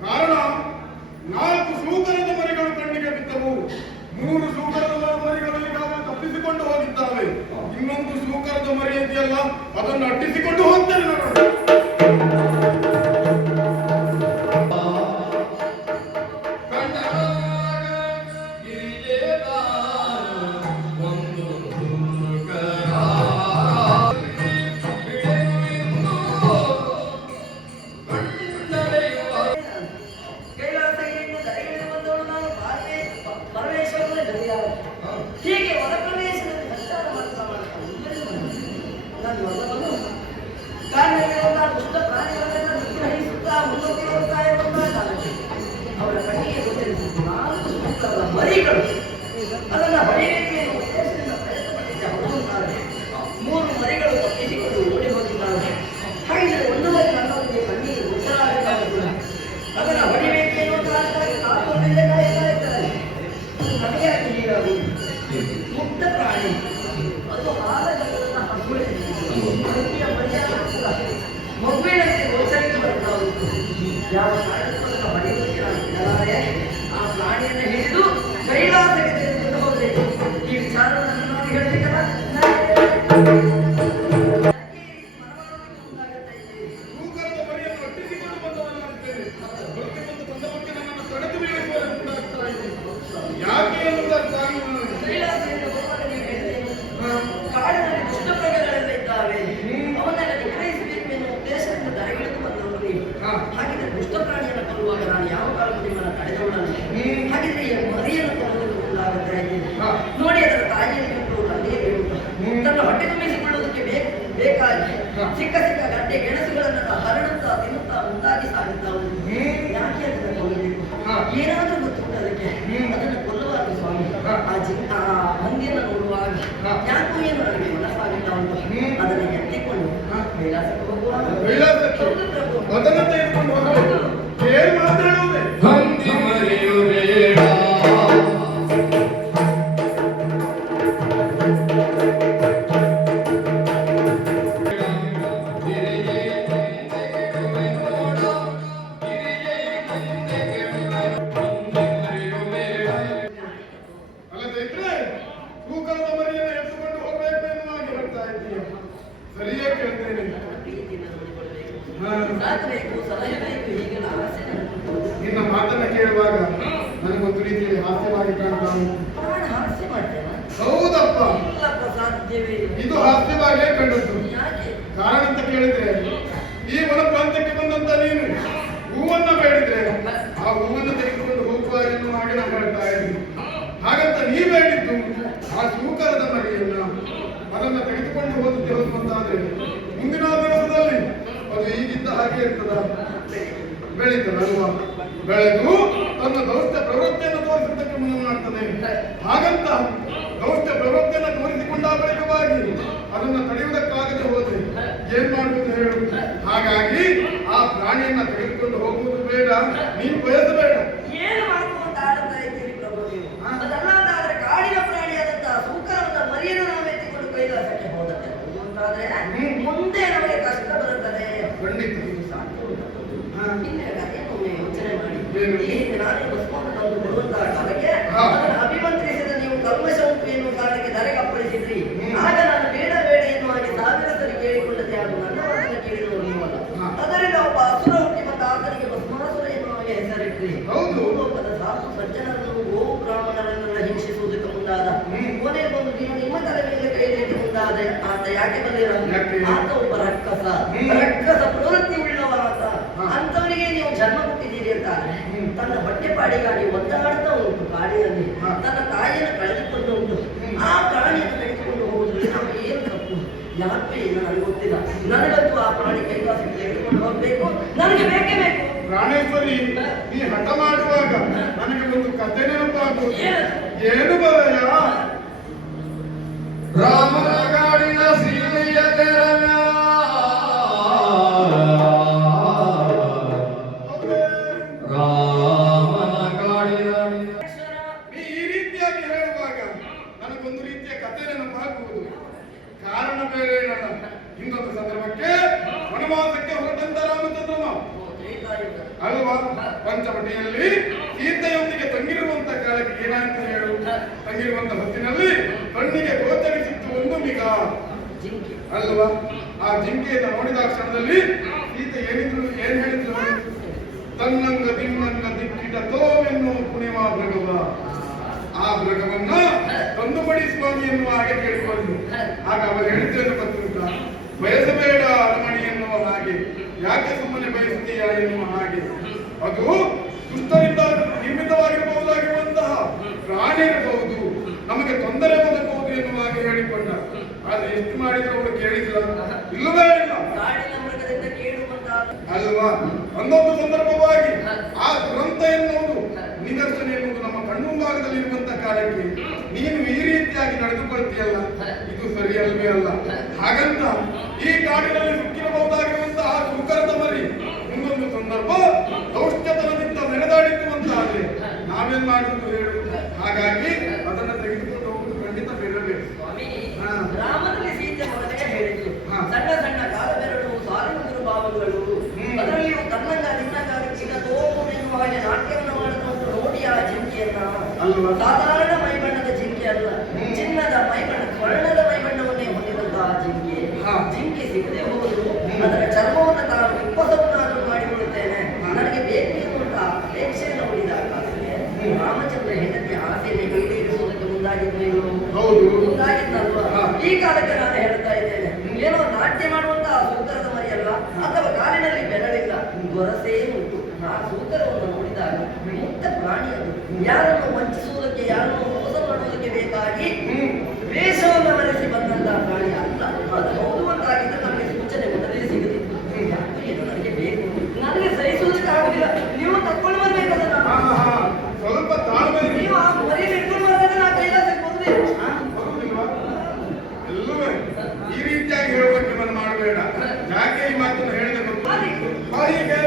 ಕಾರಣ 4 ಸೂಕರದ ಮರಿಗಳು ಕಣ್ಣಿಗೆ ಬಿದ್ದವು. 3 ಸೂಕರದ ಮರಿಗಳು ಈಗಾಗಲೇ ತಪ್ಪಿಸಿಕೊಂಡು ಹೋಗಿದ್ದಾವೆ. ಇನ್ನೊಂದು ಸೂಕರದ ಮರಿ ಇದೆಯಲ್ಲ, ಅದನ್ನು ಅಟ್ಟಿಸಿಕೊಂಡು ಹೋಗ್ತೇನೆ ನಾನು. ಹೀಗೆ ಹೊರಪ್ರವೇಶದಲ್ಲಿ ಸಂಚಾರ ಕಾರಣವಿರುವ ದುಷ್ಟ ಪ್ರಾಣಿಗಳನ್ನು ನಿಗ್ರಹಿಸುತ್ತಾ ಮುನ್ನುಗ್ಗಿರುತ್ತಾ ಇರುವಂತಹ ಕಾಲಕ್ಕೆ ಅವರ ಕಣ್ಣಿಗೆ ಗೋಚರಿಸಿದ 4 ಸೂಕರದ ಮರಿಗಳು ಅದನ್ನು ಹೊಡೆಯಬೇಕು ಎನ್ನುವ ಉದ್ದೇಶದಿಂದ ಪ್ರಯತ್ನಪಟ್ಟಿದ್ದ ಹೋಗುತ್ತಾರೆ. 3 ಮರಿಗಳು ತಪ್ಪಿಸಿಕೊಂಡು ಓಡಿ ಹೋಗಿದ್ದಾರೆ. ಹಾಗಿದ್ರೆ ಒಂದು ಮರಿ ನನ್ನೊಂದಿಗೆ ಕಣ್ಣಿಗೆ ಗೋಚರವಾಗಬೇಕಾಗುತ್ತಿಲ್ಲ. ಅದನ್ನು ಹೊಡಿಬೇಕು ಎನ್ನುವ ಕಾರಣಕ್ಕಾಗಿ ಕಾಲುಗಳಿಂದ ಕಾಯುತ್ತಾ ಇದ್ದಾರೆ. ನಮಗೆ ಹೀಗಾಗಿ ಮುಕ್ತ ಪ್ರಾಣಿ ಅದು ಹಾಲಗಲ್ಲದ ಹಸುಳೆ ಮಗುವಿನಂತೆ ಗೋಚರಕ್ಕೆ ಬರ್ತಾ ಉಂಟು. ಯಾವ ಪ್ರಾಣಿಗಳನ್ನು ಹೊಡೆಯುವುದಕ್ಕೆ ನಾನು ಬಿಡಲಾರೆ. ಆ ಪ್ರಾಣಿಯನ್ನು ಹಿಡಿದು ಕೈಲಾಸಕ್ಕೆ ತೆಗೆದುಕೊಂಡು ಹೋಗಬೇಕು. ಈ ವಿಚಾರವನ್ನು ನಾನು ಹೇಳಬೇಕಲ್ಲ. ಕಾಡಿನಲ್ಲಿ ದುಷ್ಟಪ್ರಜೆಗಳೆಲ್ಲ ಇದ್ದಾವೆ. ಅವನ್ನೆಲ್ಲ ನಿಗ್ರಹಿಸಬೇಕು ಎನ್ನುವ ಉದ್ದೇಶದಿಂದ ದರಗಿಳಿದು ಬಂದವರು. ಹಾಗಿದ್ರೆ ದುಷ್ಟ ಪ್ರಾಣಿಯನ್ನು ಕೊಲ್ಲುವಾಗ ನಾನು ಯಾವ ಕಾಲಕ್ಕೂ ನಿಮ್ಮನ್ನು ತಡೆದವಳಲ್ಲ. ಹಾಗಿದ್ರೆ ಈ ಮರಿಯನ್ನು ಕೊಲ್ಲುವುದು ಮುಂದಾಗುತ್ತಾ ಇದ್ದೇನೆ. ನೋಡಿ, ಅದರ ತಾಯಿಯನ್ನು ಕೊಟ್ಟುವುದು ಅದೇ ಬೇಡ. ತನ್ನ ಹೊಟ್ಟೆ ತುಂಬಿಸಿಕೊಳ್ಳುವುದಕ್ಕೆ ಬೇಕಾಗಿ ಸಿಕ್ಕ ಸಿಕ್ಕ ಗಡ್ಡೆ ಗೆಣಸುಗಳನ್ನ ಹರಡುತ್ತಾ ತಿನ್ನುತ್ತಾ ಮುಂದಾಗಿ ಸಾಗುತ್ತಾ ಉಂಟು. ಯಾಕೆ ಅದನ್ನ ಕೊಲ್ಲಬೇಕು? ಏನಾದ್ರೂ ಗೊತ್ತುಂಟು ಅದಕ್ಕೆ. ಅದನ್ನ ಕೊಲ್ಲಬಾರದು ಸ್ವಾಮಿ. ಆ ಹಂದಿಯನ್ನು ನೋಡುವಾಗ ಯಾಕೋ ಏನು ನನಗೆ ಮನಸ್ಸಾಗುತ್ತಾ ಉಂಟು. ಅದನ್ನು ಎತ್ತಿಕೊಂಡು ಕೈಲಾಸಕ್ಕೆ ಹೋಗುವ ಅದನ್ನು ತೆಗೆದುಕೊಂಡು ಹೋಗಬೇಕು. ಏನು ಮಾತಾಡುವುದೇ? ಹಂದಿ ಮರೆಯುವುದೇಡ ಅಲ್ಲದಿದ್ರೆ ತೂಕದ ಮರಿಯನ್ನು ಎತ್ತುಕೊಂಡು ಹೋಗಬೇಕು ಎನ್ನುವಾಗಿ ಹೇಳ್ತಾ ಇದ್ದೀಯ. ಸರಿಯೇ ಕೇಳ್ತೇನೆ. ಪ್ರೀತಿಯಿಂದ ನೋಡಿಕೊಳ್ಬೇಕು, ಸಾಕಬೇಕು, ಸಲಹಬೇಕು. ಹೀಗೆಲ್ಲ ಆಸೆ ನನಗುಂಟು. ನಿನ್ನ ಮಾತನ್ನ ಕೇಳುವಾಗ ನನಗೊಂದು ರೀತಿಯಲ್ಲಿ ಹಾಸ್ಯವಾಗಿ ಕಾಣ್ತಾ ಉಂಟು. ನಾನು ಹಾಸ್ಯ ಮಾಡ್ತೇನೆ? ಹೌದಪ್ಪ, ಇಲ್ಲಪ್ಪ, ಸಾಧ್ಯವೇ ಇಲ್ಲ. ಇದು ಹಾಸ್ಯವಾಗೇ ಕಂಡದ್ದು. ಯಾಕೆ? ಕಾರಣ ಅಂತ ಕೇಳಿದ್ರೆ, ಈ ವನ ಪ್ರಾಂತ್ಯಕ್ಕೆ ಬಂದಂತ ನೀನು ಹೂವನ್ನ ಬೇಡಿದ್ರೆ ಆ ಹೂವನ್ನು ತೆಗೆದುಕೊಂಡು ಹೋಗುವ ಎನ್ನುವ ಹಾಗೆ ನಾನು ಹೇಳ್ತಾ ಇದ್ದೀನಿ. ಹಾಗಂತ ನೀ ಬೇಡಿದ್ದು ಆ ತೂಕದ ಮರಿಯನ್ನ ಅದನ್ನ ತೆಗೆದುಕೊಂಡು ಹೋಗುತ್ತೆ ಹೋಗುವಂತಾದ್ರೆ ಮುಂದಿನ ದಿವಸದಲ್ಲಿ ಅದು ಈಗಿದ್ದ ಹಾಗೆ ಇರ್ತದ, ಬೆಳೀತದಲ್ವಾ? ಬೆಳೆದು ತನ್ನ ದೌತ್ಯ ಪ್ರವೃತ್ತಿಯನ್ನು ತೋರಿಸುವುದಕ್ಕೆ ಮುಂದೆ ಮಾಡ್ತದೆ. ಹಾಗಂತ ದೌತ್ಯ ಪ್ರವೃತ್ತಿಯನ್ನು ತೋರಿಸಿಕೊಂಡ ಬಳಿಕವಾಗಿ ಅದನ್ನು ತಡೆಯುವುದಕ್ಕಾಗದೆ ಹೋದ್ರೆ ಏನ್ ಮಾಡುವುದು ಹೇಳು? ಹಾಗಾಗಿ ಆ ಪ್ರಾಣಿಯನ್ನ ತೆಗೆದುಕೊಂಡು ಹೋಗುವುದು ಬೇಡ, ನೀನು ಬಯಸಬೇಡ. ಏನು ಮಾಡ್ಕೊಂಡು ಆಡುತ್ತಾ ಇದ್ದೀರಿ ಪ್ರಭು ನೀವು? ಅದಲ್ಲಾದ್ರೆ ಕಾಡಿನ ಪ್ರಾಣಿಯಾದಂತಹ ಸೂಕರವಾದ ಮರಿಯನ್ನು ನಾವು ಎತ್ತಿಕೊಂಡು ಕೈಲಾಸಕ್ಕೆ ಹೋದಕ್ಕೆ ಅಂತಾದ್ರೆ ಮುಂದೆ ನಮಗೆ ಕಷ್ಟ ಬರುತ್ತದೆ. ಖಂಡಿತ. ಇದು ಸಾಧ್ಯ ಉಂಟು. ಇನ್ನೇ ಅದೇನೊಮ್ಮೆ ಯೋಚನೆ ಮಾಡಿ. ಏನು? ಈ ಹಿಂದೆ ನಾನೇ ಬಸ್ಕೊಂಡು ತಂದು ಕೊಡುವಂತಹ ಕಾಲಕ್ಕೆ ಅದನ್ನು ಅಭಿಮಂತ್ರಿಸಿದ ನೀವು ಕಲ್ಮಶ ಉಂಟು ಎನ್ನುವ ಕಾರಣಕ್ಕೆ ಧರೆಗೆ ಅಪ್ಪಳಿಸಿದ್ರಿ. ಆಗ ನಾನು ಬೇಡ ಬೇಡ ಎನ್ನುವ ಹಾಗೆ ಸಾವಿರ ಸರಿ ಕೇಳಿಕೊಂಡದ್ದೇ ಅದು ನನ್ನ ಮಾತನ್ನು ಕೇಳಿದವರು ನೀವಲ್ಲ. ಅದರಿಂದ ಒಬ್ಬ ಅಸುರ ಹುಟ್ಟಿ ಬಂದ ಆತನಿಗೆ ಭಸ್ಮಾಸುರ ಎನ್ನುವ ಹಾಗೆ ಹೆಸರಿಟ್ರಿ. ಹೌದು. ಲೋಕದ ಸಾಧು ಸಜ್ಜನರನ್ನು ಗೋವು ಬ್ರಾಹ್ಮಣರನ್ನೆಲ್ಲ ಹಿಂಸಿಸುವುದಕ್ಕೆ ಮುಂದಾದ. ಕೊನೆಗೆ ಬಂದು ನೀವು ನಿಮ್ಮ ತಲೆ ಮೇಲೆ ಕೈಲಿಕ್ಕೆ ಮುಂದಾದ ಆತ ಯಾಕೆ ಬಲ್ಲಿರ? ಯಾಕೆ? ಆತ ಒಬ್ಬ ರಕ್ಕಸ, ರಕ್ಕಸ ಪ್ರವೃತ್ತಿ ಉಳ್ಳವ ಆತ. ಅಂತವನಿಗೆ ನೀವು ಜನ್ಮ ಕೊಟ್ಟಿದ್ದೀರಿ ಅಂತ ತನ್ನ ಹೊಟ್ಟೆಪಾಡಿಗಾಗಿ ಒದ್ದಾಡ್ತಾ ಉಂಟು ಕಾಡಿನಲ್ಲಿ. ತನ್ನ ತಾಯಿಯನ್ನು ಕಳೆದುಕೊಂಡು ಉಂಟು. ಆ ಪ್ರಾಣಿಯನ್ನು ತೆಗೆದುಕೊಂಡು ಹೋಗುವುದರಲ್ಲಿ ನಮಗೆ ಏನು ತಪ್ಪು? ಯಾಕೆ ಏನು ನನಗೆ ಗೊತ್ತಿಲ್ಲ. ನನಗಂತೂ ಆ ಪ್ರಾಣಿ ಕೈಲಾಸಕ್ಕೆ ತೆಗೆದುಕೊಂಡು ಹೋಗ್ಬೇಕು, ನನಗೆ ಬೇಕೇ ಬೇಕು. ಪ್ರಾಣೇಶ್ವರಿ, ನೀ ಹಠ ಮಾಡುವಾಗ ನನಗೆ ಒಂದು ಕಥೆ ನೆನಪಾಗುವುದು. ಏನು ಬರಯ? ರಾಮನ ಗಾಡಿನ ಸೀತೆಯ ತೆರನ ರಾಮನ ಗಾಡಿನ ನೀ ಈ ರೀತಿಯಾಗಿ ಹೇಳುವಾಗ ನನಗೊಂದು ರೀತಿಯ ಕಥೆ ನೆನಪಾಗುವುದು. ಕಾರಣ ಬೇರೆ ಏನಲ್ಲ, ಇನ್ನೊಂದು ಸಂದರ್ಭಕ್ಕೆ ವನವಾಸಕ್ಕೆ ಹೊರಟಂತ ರಾಮಚಂದ್ರನ ಅಲ್ವಾ, ಪಂಚವಟಿಯಲ್ಲಿ ಸೀತೆಯೊಂದಿಗೆ ತಂಗಿರುವಂತ ಕಾಲಕ್ಕೆ ಏನಾಯ್ತು ಹೇಳು? ತಂಗಿರುವಂತ ಹೊತ್ತಿನಲ್ಲಿ ಕಣ್ಣಿಗೆ ಗೋಚರಿಸಿತ್ತು ಒಂದು ಮಿಗ ಅಲ್ವಾ. ಆ ಜಿಂಕೆಯನ್ನು ನೋಡಿದ ಕ್ಷಣದಲ್ಲಿ ಸೀತೆ ಏನ್ ಹೇಳಿದ್ರು? ತನ್ನಂಗ ದಿಮ್ಮನ್ನ ದಿಕ್ಕಿಟ ತೋವೆನ್ನು ಪುಣಿವ ಮೃಗವ. ಆ ಮೃಗವನ್ನ ತಂದು ಬಡಿ ಸ್ವಾಮಿ ಎನ್ನುವ ಹಾಗೆ ಕೇಳಿಕೊಂಡು ಆಗ ಅವರು ಹೇಳಿದ್ದೇನು ಗೊತ್ತುಂಟ? ಬಯಸಬೇಡ ಅರಮಣಿ ಎನ್ನುವ ಹಾಗೆ, ಯಾಕೆ ಸುಮ್ಮನೆ ಬಯಸುತ್ತೀಯ ಎನ್ನುವ ಹಾಗೆ. ಅದು ದುಷ್ಟರಿಂದ ನಿರ್ಮಿತವಾಗಿರಬಹುದಾಗಿರುವಂತಹ ಪ್ರಾಣಿ ಇರಬಹುದು, ನಮಗೆ ತೊಂದರೆ ಒದಗಬಹುದು ಎನ್ನುವ ಹಾಗೆ ಹೇಳಿಕೊಂಡ. ಆದ್ರೆ ಎಷ್ಟು ಮಾಡಿದ್ರು ಅವಳು ಕೇಳಿದ್ರ? ಇಲ್ಲವೇ ಇಲ್ಲ. ಕಾಡಿನ ಮೃಗದಿಂದ ಕೇಳುವಂತಹ ಅಲ್ವಾ. ಒಂದೊಂದು ಸಂದರ್ಭವಾಗಿ ಆ ದುರಂತ ಎನ್ನುವುದು ನಿದರ್ಶನ ಎನ್ನುವುದು ನಮ್ಮ ಕಣ್ಣುಂಭಾಗದಲ್ಲಿ ಇರುವಂತ ಕಾಲಕ್ಕೆ ನೀನು ಈ ರೀತಿಯಾಗಿ ನಡೆದುಕೊಳ್ತೀಯಲ್ಲ, ಇದು ಸರಿಯಲ್ವೇ ಅಲ್ಲ. ಹಾಗಂತ ಈ ಕಾಡಿನಲ್ಲಿ ಸಿಕ್ಕಿರಬಹುದಾಗಿರುವಂತಹ ಸುಕರದ ಮರಿ ಮುಂದೊಂದು ಸಂದರ್ಭ ದೌಷ್ಟ್ಯತನದಿಂದ ನೆನೆದಾಡಿತು ಅಂತ ಆದ್ರೆ ನಾವೇನ್ ಮಾಡುವುದು ಹೇಳು? ಹಾಗಾಗಿ ಅದನ್ನ ತೆಗೆದುಕೊಂಡು ಹೋಗುವುದು ಖಂಡಿತ ಬೇಡಬೇಕು. ಸ್ವಾಮಿ, ರಾಮನಲ್ಲಿ ಸೀತೆ ಮೊದಲೇ ಹೇಳಿದ್ರು, ಸಣ್ಣ ಸಣ್ಣ ಕಾಲ ಬೆರಳು ಸಾಲುಗುರು ಭಾವಗಳು, ಅದರಲ್ಲಿಯೂ ತನ್ನಂಗ ನಿನ್ನಂಗ ಈಗ ತೋಪು ಎನ್ನುವ ಹಾಗೆ ನಾಟ್ಯವನ್ನು ಮಾಡಿಕೊಂಡು ನೋಡಿ ಆ ಜಿಂಕೆಯನ್ನ. ಅಲ್ವಾ? ಸಾಧಾರಣ ಮೈಬಣ್ಣದ ಜಿಂಕೆ ಅಲ್ಲ, ಚಿನ್ನದ ಮೈಬಣ್ಣ ಸ್ವರ್ಣದ ಮೈಬಣ್ಣವನ್ನೇ ಹೊಂದಿದಂತಹ ಜಿಂಕೆ. ಜಿಂಕೆ ಸಿಗದೆ ಹೋದ್ರು ಅದರ ಚರ್ಮವನ್ನು ತಾನು ಉಪಸವನ್ನಾದರೂ ಮಾಡಿಕೊಳ್ಳುತ್ತೇನೆ, ನನಗೆ ಬೇಕು ಎನ್ನುವಂತಹ ಅಪೇಕ್ಷೆಯನ್ನು ಉಳಿದಾಗ ರಾಮಚಂದ್ರ ಹೆಂಡತಿ ಆಸೆಯನ್ನು ಈಡೇರಿಸುವುದಕ್ಕೆ ಮುಂದಾಗಿದ್ದೇನು? ಹೌದು, ಮುಂದಾಗಿದ್ದಲ್ವಾ? ಈ ಕಾಲಕ್ಕೆ ನಾನು ಹೇಳ್ತಾ ಇದ್ದೇನೆ, ಏನೋ ನಾಟ್ಯ ಮಾಡುವಂತಹ ಸೂಕರದ ಮರಿಯಲ್ಲ, ಅಥವಾ ಕಾಲಿನಲ್ಲಿ ಬೆರಳಿಲ್ಲ, ಗೊರಸೇ ಉಂಟು. ಆ ಸೂಕರವನ್ನು ನೋಡಿದಾಗ ಮುಕ್ತ ಪ್ರಾಣಿ ಅದು. ಯಾರನ್ನು ವಂಚಿಸುವುದಕ್ಕೆ, ಯಾರನ್ನು ಮೋಸ ಮಾಡುವುದಕ್ಕೆ ಬೇಕಾಗಿ ವೇಷವನ್ನು ಮರೆಸಿ ಬಂದಂತಹ ಪ್ರಾಣಿ ಅಲ್ಲ. ಅದು ಹೌದು ಅಂತಾಗಿದ್ದರೆ ನಮಗೆ ಸೂಚನೆ ಬಾಯಿಗೆ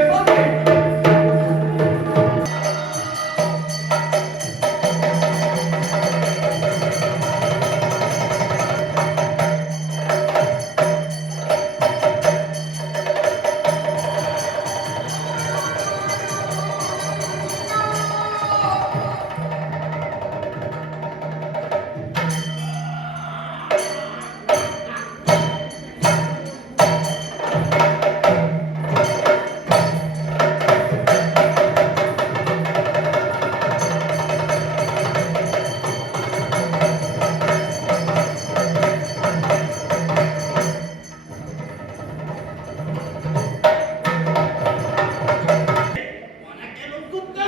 ಒನಕೆ ನುಗ್ಗುತ್ತ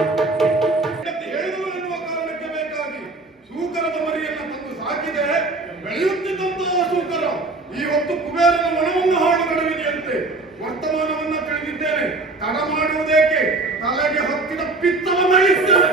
ಹೆಂಡತಿ ಹೇಳಿದಳು ಎನ್ನುವ ಕಾರಣಕ್ಕೆ ಬೇಕಾಗಿ ಸೂಕರದ ಮರಿಯನ್ನು ತಂದು ಸಾಕಿದೆ. ಬೆಳೆಯುತ್ತಿದ್ದಂತಹ ಸೂಕರ ಈ ಹೊತ್ತು ಕುಬೇರನ ಮನವನ್ನು ಹಾಳು ಗಡುವಿದೆಯಂತೆ. ವರ್ತಮಾನವನ್ನ ತಿಳಿದಿದ್ದೇನೆ. ತಡ ಮಾಡುವುದೇಕೆ? ತಲೆಗೆ ಹತ್ತಿದ ಪಿತ್ತವನ್ನು ಅಳಿಸ್ತೇನೆ.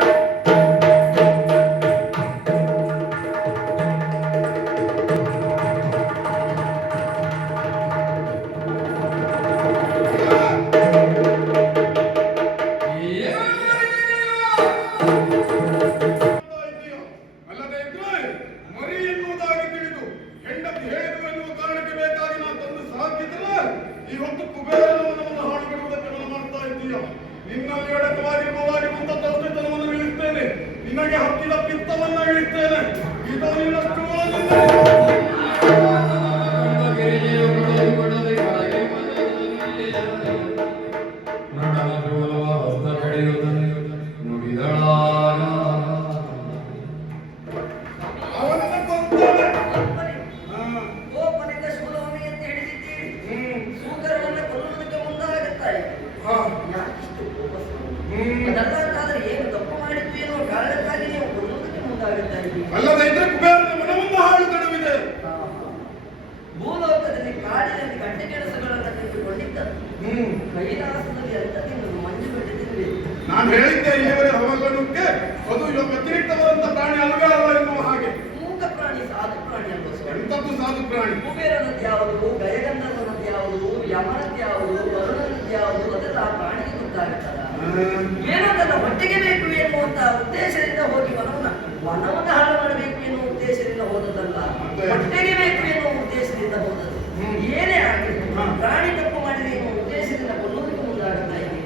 ಅಲ್ಲದೆ ಇದ್ರೆ ಮರಿ ಎನ್ನುವುದಾಗಿ ತಿಳಿದು ಹೆಂಡತಿ ಹೇಳಿದ್ರು ಎನ್ನುವ ಕಾರಣಕ್ಕೆ ಬೇಕಾಗಿ ನಾನು ತಂದು ಸಾಕಿದ್ರೆ ಈ ಹೊತ್ತು ಕುಬೇರನ ಮನವನ್ನು ಹಾಳುಗೆಡುವುದಕ್ಕೆ ನಾನು ಮಾಡ್ತಾ ಇದ್ದೀಯ. ನಿನ್ನಲ್ಲಿ ಅಡಕವಾಗಿರುವಂತ ತೌಷ್ಟತನವನ್ನು ಇಳಿಸ್ತೇನೆ. ನಿನಗೆ ಹತ್ತಿದ ಪಿತ್ತವನ್ನ ಇಳಿಸ್ತೇನೆ. ಇದು ನಿನ್ನಷ್ಟು ಅವನನ್ನ ಕೊಂದಾನೆ. ಗೋಪನಿಂದ ಶೂಲವನ್ನು ಎತ್ತಿ ಹಿಡಿದಿದ್ದೀರಿ. ಸೂಕರನನ್ನ ಕೊಲ್ಲುವುದಕ್ಕೆ ಮುಂದಾಗುತ್ತಾರೆ. ಯಾಕಿಷ್ಟು ಕೋಪ ಸ್ವಾಮಿ? ಅದಲ್ಲಾದ್ರೆ ಏನು ತಪ್ಪು ಮಾಡಿದ್ವಿ ಎನ್ನುವ ಕಾರಣಕ್ಕಾಗಿ ನೀವು ಕೊಲ್ಲುವುದಕ್ಕೆ ಮುಂದಾಗುತ್ತಾ ಇದ್ದೀರಿ. ಅಲ್ಲದೆ ಇದ್ರೆ ಕುಬೇರನ ಮನವನ್ನು ಹಾಳು ಗಡುವಿದೆ. ಭೂಲೋಕದಲ್ಲಿ ಕಾಡಿನಲ್ಲಿ ಗಂಟೆ ಕೆಲಸಗಳನ್ನು ತೆಗೆದುಕೊಂಡಿದ್ದ ಕೈಲಾಸದಲ್ಲಿ ಅಂಥದ್ದು ಮಂಜು ಬಿಟ್ಟಿದ್ದೀರಿ. ನಾನು ಹೇಳಿದ್ದೆ ಇವರೇ ಹವಗಣಕ್ಕೆ ಅದು ವ್ಯತಿರಿಕ್ತವಾದಂತ ಪ್ರಾಣಿ ಅಲ್ವೇ ಅಲ್ಲ ಎನ್ನುವ ಹಾಗೆ. ಮೂಕ ಪ್ರಾಣಿ ಸಾಧು ಪ್ರಾಣಿ ಅಲ್ವ ಸ್ವಾಮಿ? ಎಂಥದ್ದು ಸಾಧು ಪ್ರಾಣಿ? ಕುಬೇರನದ್ದು ಯಾವುದು, ಗಯಗಂಧರ್ವನದ್ದು ಯಾವುದು, ಯಮನದ್ದು ಯಾವುದು, ವರುಣನದ್ದು ಯಾವುದು ಅದೆಲ್ಲ ಆ ಪ್ರಾಣಿಗೆ ಗೊತ್ತಾಗುತ್ತಲ್ಲ. ಏನೋ ತನ್ನ ಹೊಟ್ಟೆಗೆ ಬೇಕು ಎನ್ನುವಂತ ಉದ್ದೇಶದಿಂದ ಹೋಗಿ ವನವನ್ನು ಹಾಳು ಮಾಡಬೇಕು ಎನ್ನುವ ಉದ್ದೇಶದಿಂದ ಹೋದದಲ್ಲ, ಹೊಟ್ಟೆಗೆ ಬೇಕು ಎನ್ನುವ ಉದ್ದೇಶದಿಂದ ಹೋದದ್ದು. ಏನೇ ಆಗಲಿ ಪ್ರಾಣಿ ತಪ್ಪು ಮಾಡಿದೆ ಎನ್ನುವ ಉದ್ದೇಶದಿಂದ ಕೊಲ್ಲುವುದಕ್ಕೆ ಮುಂದಾಗುತ್ತಾ ಇದ್ದೀವಿ.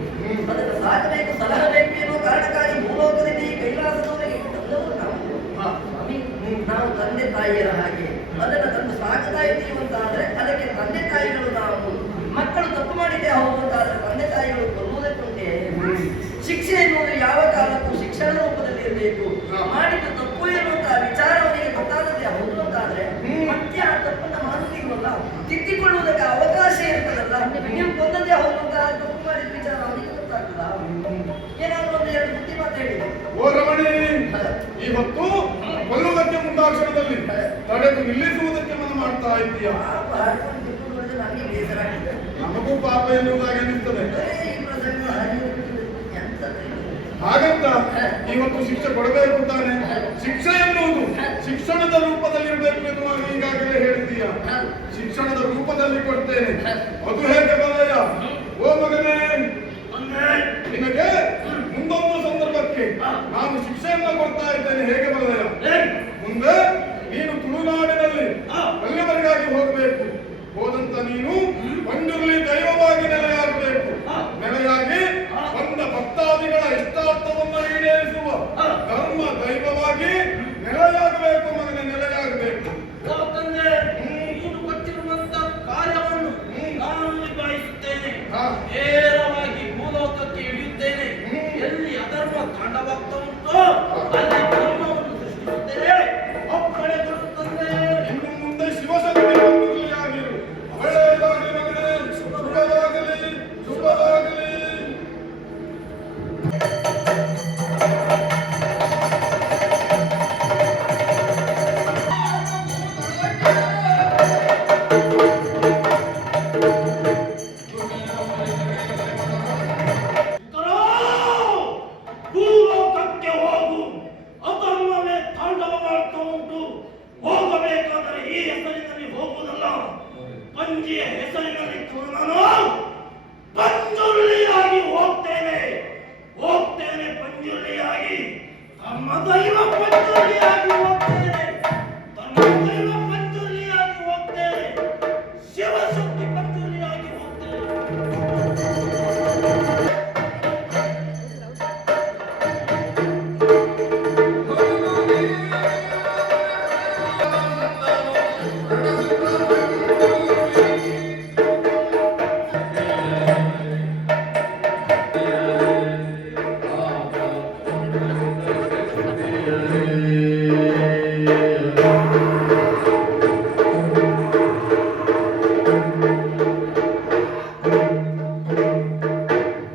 ಅದನ್ನು ಸಾಕಬೇಕು, ಸಲಹಬೇಕು ಎನ್ನುವ ಕಾರಣಕ್ಕಾಗಿ ಭೂಲೋಕದಲ್ಲಿ ಕೈಲಾಸದವರೆಗೆ ತಂದವರು ನಾವು. ಸ್ವಾಮಿ, ನಾವು ತಂದೆ ತಾಯಿಯರ ಹಾಗೆ ಅದನ್ನು ತಂದು ಸಾಕ್ತಾ ಇದ್ದೀವಿ ಅಂತ ಆದ್ರೆ ಅದಕ್ಕೆ ತಂದೆ ತಾಯಿಗಳು ನಾವು. ಮಕ್ಕಳು ತಪ್ಪು ಮಾಡಿದ್ದೆ ಹೌದು ಅಂತ ಆದ್ರೆ ತಂದೆ ತಾಯಿಗಳು ಕೊಲ್ಲುವುದಕ್ಕುಂಟೆ. ಶಿಕ್ಷೆ ಎನ್ನುವುದು ಯಾವ ಕಾಲಕ್ಕೂ ಶಿಕ್ಷಣ ರೂಪದಲ್ಲಿ ಇರಬೇಕು. ಮಾಡಿದ ತಪ್ಪು ಎನ್ನುವಂತ ವಿಚಾರ ಅವನಿಗೆ ಗೊತ್ತಾದದ್ದೇ ಹೌದು ಅಂತ ಆದ್ರೆ ಮತ್ತೆ ಆ ತಪ್ಪನ್ನ ಮಾಡುವುದಿಲ್ವಲ್ಲ, ತಿದ್ದಿಕೊಳ್ಳುವುದಕ್ಕೆ ಅವಕಾಶ ಇರ್ತದಲ್ಲ. ನೀವು ಕೊಂದದ್ದೇ ಹೌದು ಅಂತ ತಪ್ಪು ಮಾಡಿದ ವಿಚಾರ ಅವನಿಗೆ ಗೊತ್ತಾಗ್ತದ? ಏನಾದ್ರು ಒಂದು ಎರಡು ಬುದ್ಧಿ ಮಾತು ಹೇಳಿದೆ. ಓ ರಮಣಿ, ಈ ಹೊತ್ತು ಕೊಲ್ಲುವುದಕ್ಕೆ ಮುಂದಾಕ್ಷಣದಲ್ಲಿ ತಡೆದು ನಿಲ್ಲಿಸುವುದಕ್ಕೆ ಮನ ಮಾಡ್ತಾ ಇದ್ದೀಯ. ಪಾಪ ಹಾಡ್ಕೊಂಡು ದುಡ್ಡು ನೋಡಿದ್ರೆ ನನಗೆ ಬೇಸರ ಆಗಿದೆ. ನಮಗೂ ಪಾಪ ಎನ್ನುವುದಾಗಿ ಅನಿಸ್ತದೆ. ಈ ಪ್ರಸಂಗ ಎಂತದ್ದು ಇದು? ಹಾಗಂತ ಇವತ್ತು ಶಿಕ್ಷೆ ಕೊಡಬೇಕು ತಾನೆ. ಶಿಕ್ಷೆ ಎನ್ನುವುದು ಶಿಕ್ಷಣದ ರೂಪದಲ್ಲಿ ಇರಬೇಕು ಎನ್ನುವ ಈಗಾಗಲೇ ಹೇಳ್ತೀಯ. ಶಿಕ್ಷಣದ ರೂಪದಲ್ಲಿ ಕೊಡ್ತೇನೆ. ಅದು ಹೇಗೆ ಬಲಯ? ಓ ಮಗನೇ, ನಿನಗೆ ಮುಂದೊಂದು ಸಂದರ್ಭಕ್ಕೆ ನಾನು ಶಿಕ್ಷೆಯನ್ನ ಕೊಡ್ತಾ ಇದ್ದೇನೆ. ಹೇಗೆ ಬಲಯ? ಮುಂದೆ ನೀನು ತುಳುನಾಡಿನಲ್ಲಿ ಅಲ್ಲಿವರೆಗಾಗಿ ಹೋಗಬೇಕು. ಹೋದಂತ ನೀನು ಪಂಜುರ್ಲಿ ದೈವವಾಗಿ ನೆಲೆಯಾಗಬೇಕು. ನೆಲೆಯಾಗಿ ಬಂದ ಭಕ್ತಾದಿಗಳ ಇಷ್ಟಾರ್ಥವನ್ನು ಈಡೇರಿಸುವ ಧರ್ಮ ದೈವವಾಗಿ ನೆಲೆಯಾಗಬೇಕು. ಮಗನೇ, ನೆಲೆಯಾಗಬೇಕು. ನೀನು ಕೊಟ್ಟಿರುವಂತ ಕಾರ್ಯವನ್ನು ನಾನು ನಿಭಾಯಿಸುತ್ತೇನೆ. ಹಾ. ನೇರವಾಗಿ ಭೂಲೋಕಕ್ಕೆ ಇಳಿಯುತ್ತೇನೆ. ಎಲ್ಲಿ ಅಧರ್ಮ ತಾಂಡವಾಗ್ತಾ ಉಂಟೋ ಅಲ್ಲಿ ಧರ್ಮವನ್ನು ಸೃಷ್ಟಿಸುತ್ತೇನೆ. ಒಬ್ಬಳೆ ಬರುತ್ತದೆ. ಇನ್ನು ಮುಂದೆ ಶಿವಶಕ್ತಿ ಬಂಧುಗಳಿಯಾಗಿರು. ಒಳ್ಳೆಯದಾಗಲಿ ಮಗನೇ, ಶುಭವಾಗಲಿ, ಶುಭವಾಗಲಿ. ಭೂಲೋಕ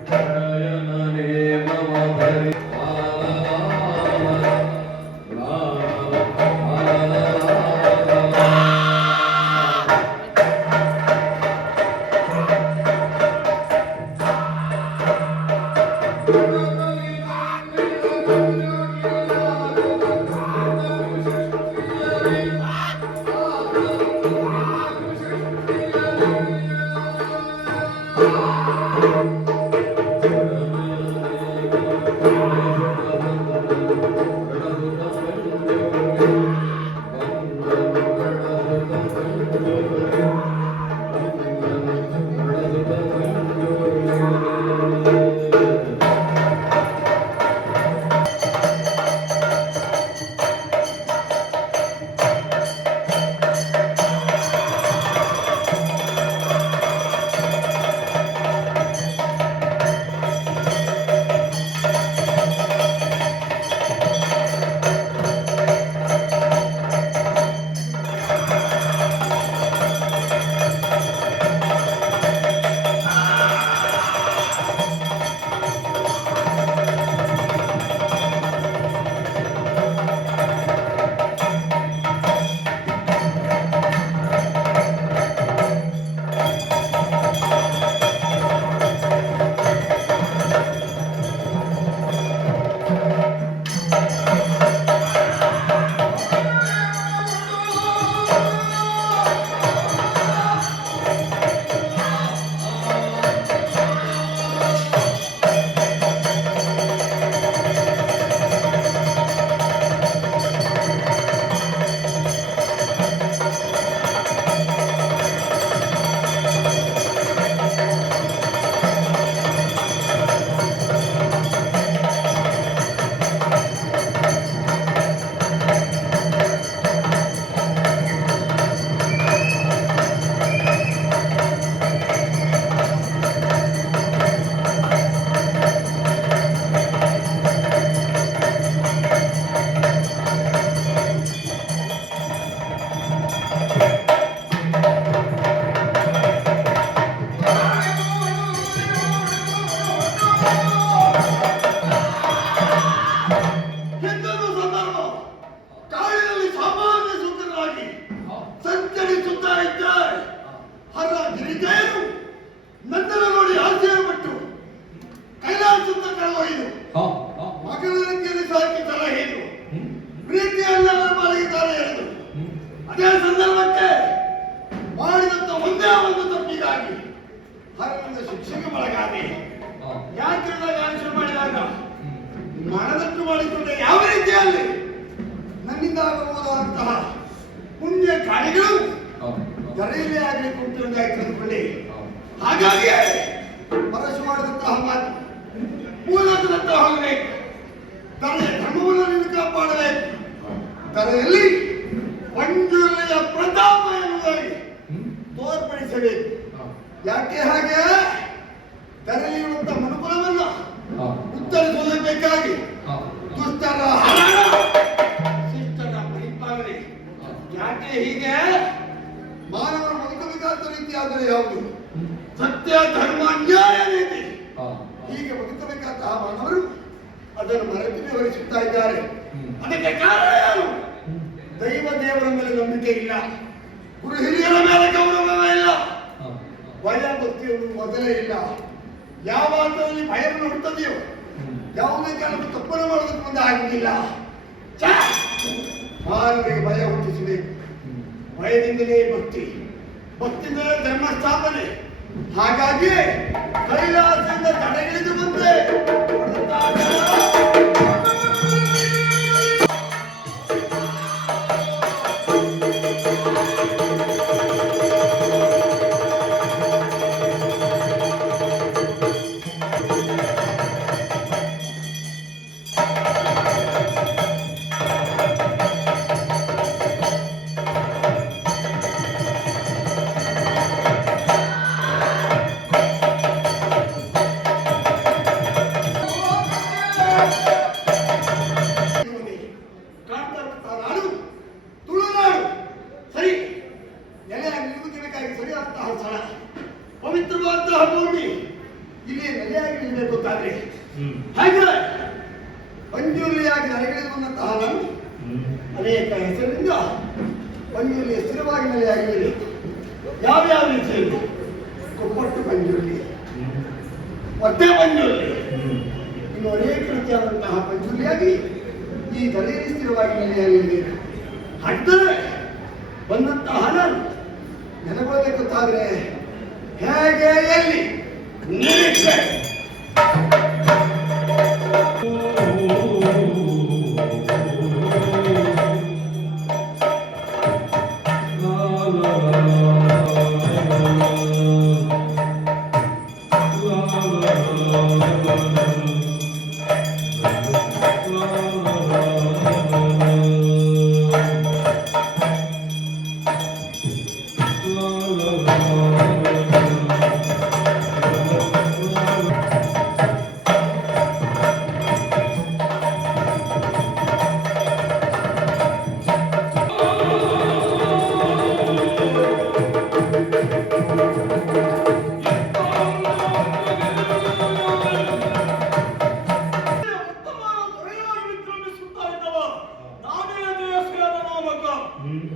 ಶಯನನೇ ಮಮ ಧರಿ ಎಂಥದೋ ಸಂದರ್ಭ ಕಾಡಿನಲ್ಲಿ ಸಾಮಾನ್ಯ ಸುಂದರರಾಗಿ ಸಂಚರಿಸುತ್ತಾ ಇದ್ದಾರೆ. ಹರ ಗಿರಿಜಯರು ನನ್ನನ್ನು ನೋಡಿ ಆಶ್ಚರ್ಯಪಟ್ಟು ಕೈಲಾಸುತ್ತ ಕಳೆದೊಯ್ದು ಮಗಳ ರೀತಿಯಲ್ಲಿ ಸಾಕಿ ಸಲಹೆದು ಪ್ರೀತಿಯನ್ನ ಮಲಗಿದ್ದಾರೆ ಎಂದು ಅದೇ ಸಂದರ್ಭಕ್ಕೆ ಮಾಡಿದಂತ ಒಂದೇ ಒಂದು ತಪ್ಪಿಗಾಗಿ ಹರನಿಂದ ಶಿಕ್ಷೆಗೆ ಒಳಗಾದೆ. ಯಾಕೆ ಆಲೋಚನೆ ಮಾಡಿದಾಗ ಮನದಟ್ಟು ಮಾಡಿಕೊಂಡೆ ಯಾವ ರೀತಿಯಲ್ಲಿ ನನ್ನಿಂದ ಆಗಬಹುದಾದಂತಹ ಪುಣ್ಯ ಕಾರ್ಯಗಳು ಧರೆಯಲ್ಲೇ ಆಗಬೇಕು ಅಂತ ತಿಳಿದುಕೊಂಡೆ. ಹಾಗಾಗಿ ಪರಶು ಮಾಡಿದಂತಹ ಮಾತು ಮೂಲಕದಂತಹ ಹೋಗಬೇಕು. ತಲೆಯ ಧರ್ಮವನ್ನು ನೀನು ಕಾಪಾಡಬೇಕು. ತಲೆಯಲ್ಲಿ ಮಂಜುಲೆಯ ಪ್ರತಾಪ ಎನ್ನುವುದಾಗಿ ತೋರ್ಪಡಿಸಬೇಕು. ಯಾಕೆ ಹಾಗೆ ತಲೆಯಲ್ಲಿರುವಂತಹ ಮನುಕುಲವನ್ನ ಉತ್ತರಿಸುವುದಕ್ಕೆ ಬೇಕಾಗಿ ದುಷ್ಟರ ಹರಣ ಶಿಷ್ಟರ ಪರಿಪಾಲನೆ. ಯಾಕೆ ಹೀಗೆ ಮಾನವರ ಬದುಕಬೇಕಾದ ರೀತಿಯಾದರೆ ಯಾವುದು? ಸತ್ಯ ಧರ್ಮ ನ್ಯಾಯ ನೀತಿ ಹೀಗೆ ಬದುಕಬೇಕಾದಂತಹ ಮಾನವರು ಅದನ್ನು ಮರೆತು ವಿವರಿಸುತ್ತಾ ಇದ್ದಾರೆ. ಅದಕ್ಕೆ ಕಾರಣ ಯಾರು? ದೈವ ದೇವರ ಮೇಲೆ ನಂಬಿಕೆ ಇಲ್ಲ, ಗುರು ಹಿರಿಯರ ಮೇಲೆ ಗೌರವ ಇಲ್ಲ, ಭಯ ಭಕ್ತಿಯನ್ನು ಮೊದಲೇ ಇಲ್ಲ. ಯಾವ ಹಂತದಲ್ಲಿ ಭಯವನ್ನು ಹುಟ್ಟುತ್ತದೆಯೋ ಯಾವುದೇ ಕಾರಣಕ್ಕೂ ತಪ್ಪನ್ನು ಮಾಡೋದಕ್ಕೆ ಮುಂದೆ ಆಗುವುದಿಲ್ಲ. ಮಾನವರಿಗೆ ಭಯ ಹುಟ್ಟಿಸಬೇಕು. ಭಯದಿಂದಲೇ ಭಕ್ತಿ, ಭಕ್ತಿಯಿಂದಲೇ ಧರ್ಮ ಸ್ಥಾಪನೆ. ಹಾಗಾಗಿ ಕೈಲಾಸದಿಂದ ತಡೆಗಿಳಿದು ಬಂದೆ. ಇಲ್ಲಿ ನೆಲೆಯಾಗಿ ನಿಲ್ಲಬೇಕು ಗೊತ್ತಾದ್ರೆ ಹಾಗೆ ಪಂಜುರ್ಲಿಯಾಗಿ ನಡೆಗಳಿಗೆ ಬಂದಂತಹ ನಾನು ಅನೇಕ ಹೆಸರಿನಿಂದ ಪಂಜುರ್ಲಿ ಸ್ಥಿರವಾಗಿ ನೆಲೆಯಾಗಿ ಯಾವ್ಯಾವ ರೀತಿಯಲ್ಲಿ ಕೊಪ್ಪಟ್ಟು ಪಂಜುರ್ಲಿ ಮತ್ತೆ ಪಂಜುರ್ಲಿ ಇನ್ನು ಅನೇಕ ರೀತಿಯಾದಂತಹ ಪಂಜುರ್ಲಿಯಾಗಿ ಈ ತಲೆಯಲ್ಲಿ ಸ್ಥಿರವಾಗಿ ನೆಲೆಯಾಗಿದೆ. ಹಾಗಿದ್ದರೆ ಬಂದಂತಹ ನಾನು ನೆನಗೊಳ್ಳಬೇಕು ಗೊತ್ತಾದ್ರೆ ಹೇಗೆ ಎಲ್ಲಿ ನಿರೀಕ್ಷೆ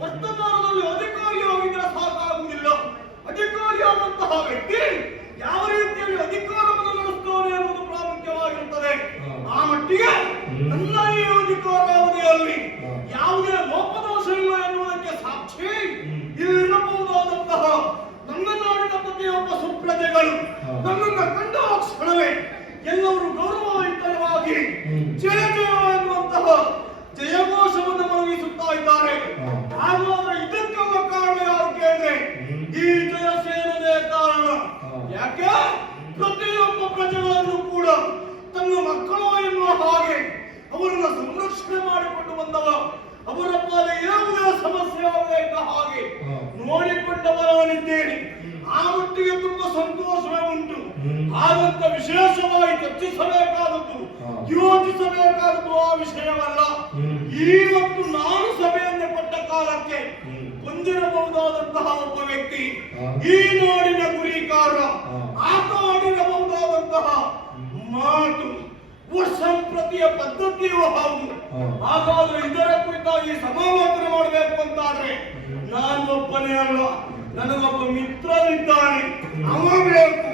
ವರ್ತಮಾನದಲ್ಲಿ ಅಧಿಕಾರಿಯಾಗಿದ್ದರೆ ಸಾಕಾಗುವುದಿಲ್ಲ. ಅಧಿಕಾರಿಯಾದಂತಹ ವ್ಯಕ್ತಿ ಯಾವ ರೀತಿಯಲ್ಲಿ ಅಧಿಕಾರವನ್ನು ನಡೆಸುತ್ತಾನೆ ಎನ್ನುವುದು ಪ್ರಾಮುಖ್ಯವಾಗಿರುತ್ತದೆ. ಆ ಮಟ್ಟಿಗೆ ನನ್ನ ಈ ಅಧಿಕಾರಾವಧಿಯಲ್ಲಿ ಯಾವುದೇ ಲೋಪದೋಷ ಇಲ್ಲ ಎನ್ನುವುದಕ್ಕೆ ಸಾಕ್ಷಿ ಇಲ್ಲಿರಬಹುದಾದಂತಹ ನನ್ನ ನಾಡಿನ ಪ್ರತಿಯೊಬ್ಬ ಸುಪ್ರಜೆಗಳು ನನ್ನನ್ನು ಕಂಡ ಕ್ಷಣವೇ ಎಲ್ಲರೂ ಗೌರವಯುತವಾಗಿ ಜಯ ಜಯ ಎನ್ನುವಂತಹ ಜಯಘೋಷವನ್ನು ಮೊಳಗಿಸುತ್ತಾ ಇದ್ದಾರೆ. ಹಾಗಾದ್ರೆ ಇದಕ್ಕೆಲ್ಲ ಕಾರಣ ಯಾರು ಕೇಳಿದ್ರೆ ಈ ಜಯಸೇನದೇ ಕಾರಣ. ಯಾಕೆ ಪ್ರತಿಯೊಬ್ಬ ಪ್ರಜೆಗಳನ್ನು ಕೂಡ ತನ್ನ ಮಕ್ಕಳು ಎನ್ನುವ ಹಾಗೆ ಅವರನ್ನ ಸಂರಕ್ಷಣೆ ಮಾಡಿಕೊಂಡು ಬಂದವ, ಅವರ ಪಾಲೆ ಯಾವುದೇ ಸಮಸ್ಯೆ ಆಗದ ಹಾಗೆ ನೋಡಿಕೊಂಡವರಾಗಿದ್ದೇನೆ. ಆ ಮಟ್ಟಿಗೆ ತುಂಬಾ ಸಂತೋಷವೇ ಉಂಟು. ಹಾಗಂತ ವಿಶೇಷವಾಗಿ ಚರ್ಚಿಸಬೇಕಾದದ್ದು ಯೋಚಿಸಬೇಕಾದದ್ದು ಆ ವಿಷಯವಲ್ಲ. ಇವತ್ತು ನಾನು ಸಭೆಯನ್ನು ಕೊಟ್ಟ ಕಾಲಕ್ಕೆ ಹೊಂದಿರಬಹುದಾದಂತಹ ಒಬ್ಬ ವ್ಯಕ್ತಿ ಈ ನಾಡಿನ ಗುರಿಕಾರ, ಆತ ಆಡಿರಬಹುದಾದಂತಹ ಮಾತು ವರ್ಷಂಪ್ರತಿಯ ಪದ್ಧತಿಯೂ ಹೌದು. ಹಾಗಾದ್ರೆ ಇದರ ಕುರಿತಾಗಿ ಸಮಾಲೋಚನೆ ಮಾಡಬೇಕು ಅಂತಾದ್ರೆ ನಾನು ಒಬ್ಬನೇ ಅಲ್ಲ, ನನಗೊಬ್ಬ ಮಿತ್ರನಿದ್ದಾನೆ, ಅವ ಬೇಕು.